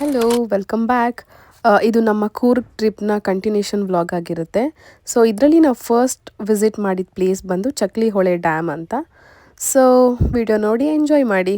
Hello welcome back. ಇದು ನಮ್ಮ Coorg ಟ್ರಿಪ್ನ continuation vlog ಆಗಿರುತ್ತೆ. ಸೊ ಇದರಲ್ಲಿ ನಾವು ಫಸ್ಟ್ ವಿಸಿಟ್ ಮಾಡಿದ ಪ್ಲೇಸ್ ಬಂದು ಚಕ್ಲಿ ಹೊಳೆ ಡ್ಯಾಮ್ ಅಂತ. ಸೊ ವಿಡಿಯೋ ನೋಡಿ ಎಂಜಾಯ್ ಮಾಡಿ.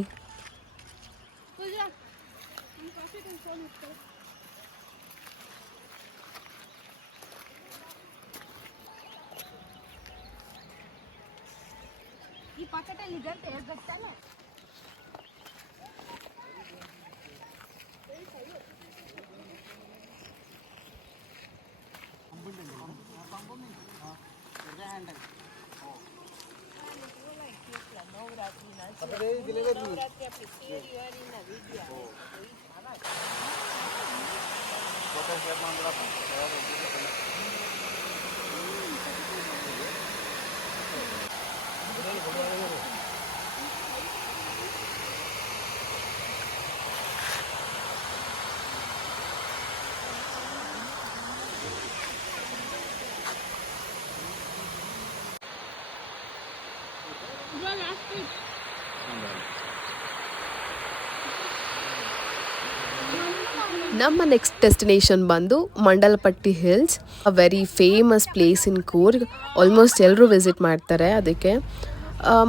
ನಮ್ಮ ನೆಕ್ಸ್ಟ್ ಡೆಸ್ಟಿನೇಷನ್ ಬಂದು Mandalpatti hills, a very famous place in Coorg. Almost ಎಲ್ಲರೂ ವಿಸಿಟ್ ಮಾಡ್ತಾರೆ ಅದಕ್ಕೆ.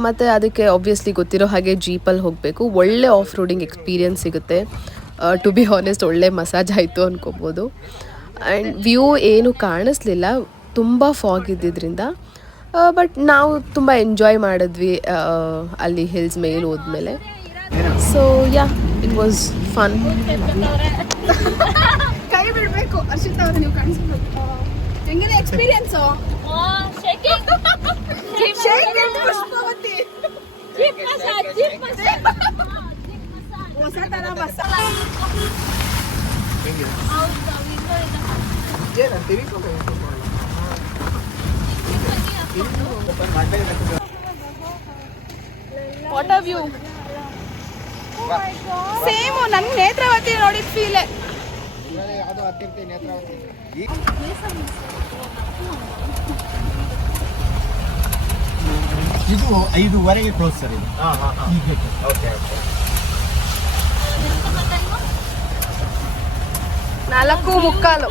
ಮತ್ತು ಅದಕ್ಕೆ ಆಬ್ವಿಯಸ್ಲಿ ಗೊತ್ತಿರೋ ಹಾಗೆ ಜೀಪಲ್ಲಿ ಹೋಗಬೇಕು. ಒಳ್ಳೆ ಆಫ್ ರೋಡಿಂಗ್ ಎಕ್ಸ್ಪೀರಿಯನ್ಸ್ ಸಿಗುತ್ತೆ. ಟು ಬಿ ಹಾನೆಸ್ಟ್ ಒಳ್ಳೆ ಮಸಾಜ್ ಆಯಿತು ಅನ್ಕೋಬೋದು. ಆ್ಯಂಡ್ ವ್ಯೂ ಏನು ಕಾಣಿಸ್ಲಿಲ್ಲ, ತುಂಬ ಫಾಗ್ ಇದ್ದಿದ್ದರಿಂದ. ಬಟ್ ನಾವು ತುಂಬ ಎಂಜಾಯ್ ಮಾಡಿದ್ವಿ ಅಲ್ಲಿ ಹಿಲ್ಸ್ ಮೇಲೆ ಹೋದ್ಮೇಲೆ. So yeah, it was fun. ಕೈ ಬಿಡಬೇಕು ಅರ್ಷಿತಾ ಅವರು, ನೀವು ಕಾಣಿಸ್ಬೇಕು. ಹೆಂಗಿದೆ ಎಕ್ಸ್ಪೀರಿಯನ್ಸ್? ಹೊಸ ತರ bus what are view? Same ನನ್ ನೇತ್ರಾವತಿ ನೋಡಿದ ಫೀಲ್. ಇದು 5:15 ಕ್ಲೋಸ್ ಸರ್. ಇದು 4:45.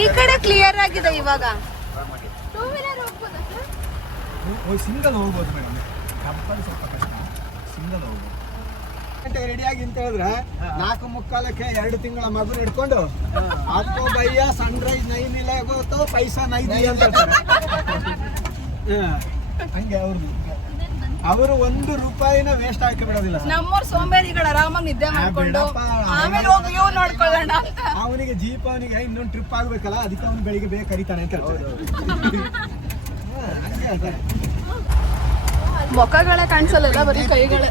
ಈ ಕಡೆ ಕ್ಲಿಯರ್ ಆಗಿದೆ ಇವಾಗ. ಸಿಂಗಲ್ ಹೋಗ್ಬೋದು ಮೇಡಮ್, ಕಪ್ಪಲ್ಲಿ ಸ್ವಲ್ಪ ಕಷ್ಟ. ಸಿಂಗಲ್ ಹೋಗ್ಬೋದು. ರೆಡಿಯಾಗಿ ಅಂತ ಹೇಳಿದ್ರೆ 4:45 2 ತಿಂಗಳ ಮಗು ಇಟ್ಕೊಂಡು आपको भैया सनराइज नहीं मिलेगा तो पैसा नहीं दिया ಅಂತ ಹೇಳ್ತಾರೆ. ಹಂಗೆ ಅವರು ₹1 ವೇಸ್ಟ್ ಹಾಕಿ ಬಿಡೋದಿಲ್ಲ. ನಮ್ಮೂರ್ ಸೋಂಬೇರಿಗಳು ಆರಾಮಾಗಿ ನಿದ್ದೆ ಮಾಡ್ಕೊಂಡು ಆಮೇಲೆ ಹೋಗಿ ವ್ಯೂ ನೋಡ್ಕೊಳ್ಳೋಣ. ಅವನಿಗೆ ಜೀಪ್, ಅವನಿಗೆ ಇನ್ನೊಂದು ಟ್ರಿಪ್ ಆಗ್ಬೇಕಲ್ಲ, ಅದಕ್ಕೆ ಅವ್ನು ಬೆಳಿಗ್ಗೆ ಬೇಗ ಕರೀತಾನೆ ಅಂತ ಹೇಳ್ತಾರೆ. ಹಂಗೆ ಹೇಳ್ತಾರೆ. ಮುಖಗಳೇ ಕಾಣಿಸಲ್ಲ, ಬರೀ ಕೈಗಳೇ.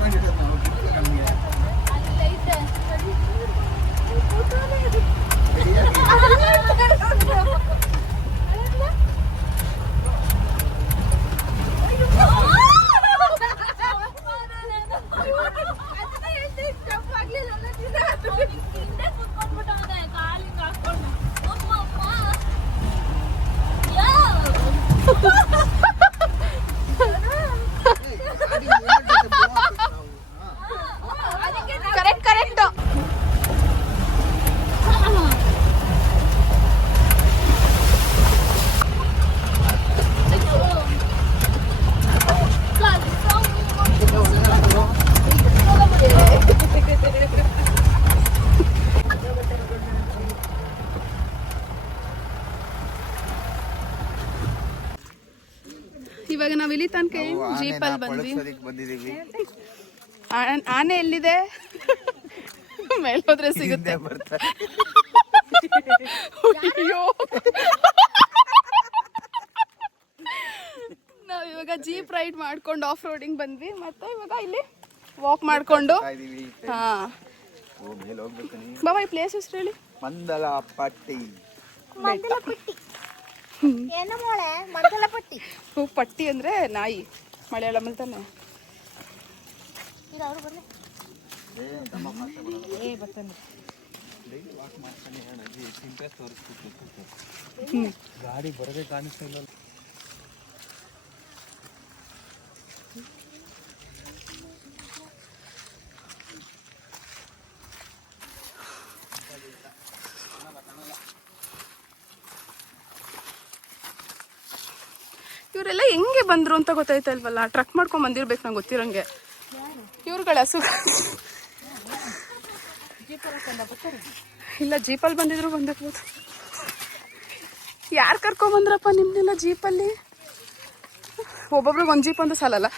ಇವಾಗ ನಾವು ಇಲ್ಲಿ ತನಕ ಜೀಪಲ್ಲಿ ಬಂದಿದ್ದೀವಿ. ಆನೆ ಎಲ್ಲಿದೆ? ಮೇಲ್ಹೋದ್ರೆ ಸಿಗುತ್ತೆ. ಅಯ್ಯೋ, ನಾವ್ ಇವಾಗ ಜೀಪ್ ರೈಡ್ ಮಾಡ್ಕೊಂಡು ಆಫ್ ರೋಡಿಂಗ್ ಬಂದ್ವಿ. ಮತ್ತೆ ಇವಾಗ ಇಲ್ಲಿ ವಾಕ್ ಮಾಡ್ಕೊಂಡು ಬಾಬಾ ಈ ಪ್ಲೇಸ್ ಹೆಸರು ಹೇಳಿ. ಮಂಡಲಪಟ್ಟಿ. ಪಟ್ಟಿ ಅಂದ್ರೆ ನಾಯಿ, ಮಲಯಾಳಮಲ್ಲಿ ತಾನೆ. ಗಾಡಿ ಬರದೆ ಕಾಣಿಸ್ತಾ ಇಲ್ಲ. ಇವರೆಲ್ಲ ಹೆಂಗೆ ಬಂದ್ರು ಅಂತ ಗೊತ್ತಾಯ್ತಾ ಇಲ್ವಲ್ಲ. ಟ್ರಕ್ ಮಾಡ್ಕೊಂಡ್ ಬಂದಿರ್ಬೇಕು ನಂಗೆ ಗೊತ್ತಿರಂಗೆ. ಇವ್ರುಗಳ ಹಸು ಇಲ್ಲ, ಜೀಪಲ್ಲಿ ಬಂದಿದ್ರು ಬಂದಿರ್ಬೋದು. ಯಾರು ಕರ್ಕೊಂಬಂದ್ರಪ್ಪ ನಿಮ್ನೆಲ್ಲ ಜೀಪಲ್ಲಿ? ಒಬ್ಬೊಬ್ರಿಗೆ ಒಂದು ಜೀಪ್ ಅಂತ ಸಾಲಲ್ಲ.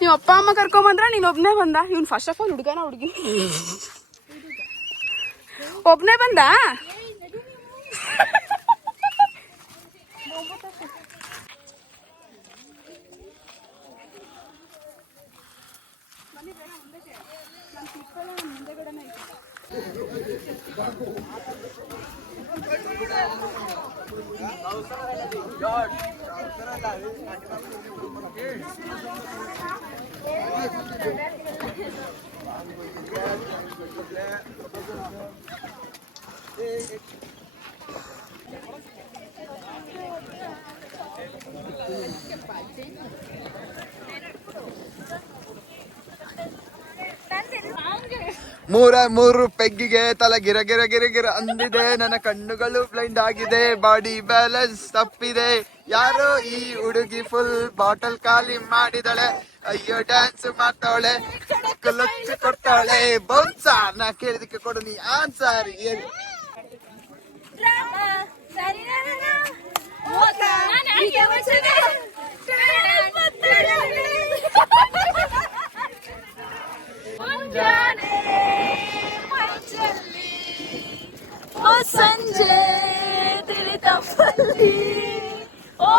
ನೀವು ಅಪ್ಪ ಅಮ್ಮ ಕರ್ಕೊಂಬಂದ್ರ ನೀನು ಒಬ್ನೇ ಬಂದ? ಇವ್ನು ಫಸ್ಟ್ ಆಫ್ ಆಲ್ ಹುಡುಗನ ಹುಡುಗಿ ಒಬ್ನೇ ಬಂದ? ಮೂರು ಪೆಗ್ಗಿಗೆ ತಲೆ ಗಿರ ಗಿರ ಗಿರ ಗಿರ ಅಂದಿದೆ, ನನ್ನ ಕಣ್ಣುಗಳು ಬ್ಲೈಂಡ್ ಆಗಿದೆ, ಬಾಡಿ ಬ್ಯಾಲೆನ್ಸ್ ತಪ್ಪಿದೆ. ಯಾರೋ ಈ ಹುಡುಗಿ ಫುಲ್ ಬಾಟಲ್ ಖಾಲಿ ಮಾಡಿದಳೆ, ಅಯ್ಯೋ ಡ್ಯಾನ್ಸ್ ಮಾಡ್ತಾವಳೆ, ಲಚ್ಚು ಕೊಡ್ತಾವಳೆ. ಬೌನ್ಸ ನಾ ಕೇಳಿದಕ್ಕೆ ಕೊಡು ನೀ ಆನ್ಸರ್. ಸಂಜೆ ತಿಳಿ ತಪ್ಪಲ್ಲಿ ಓ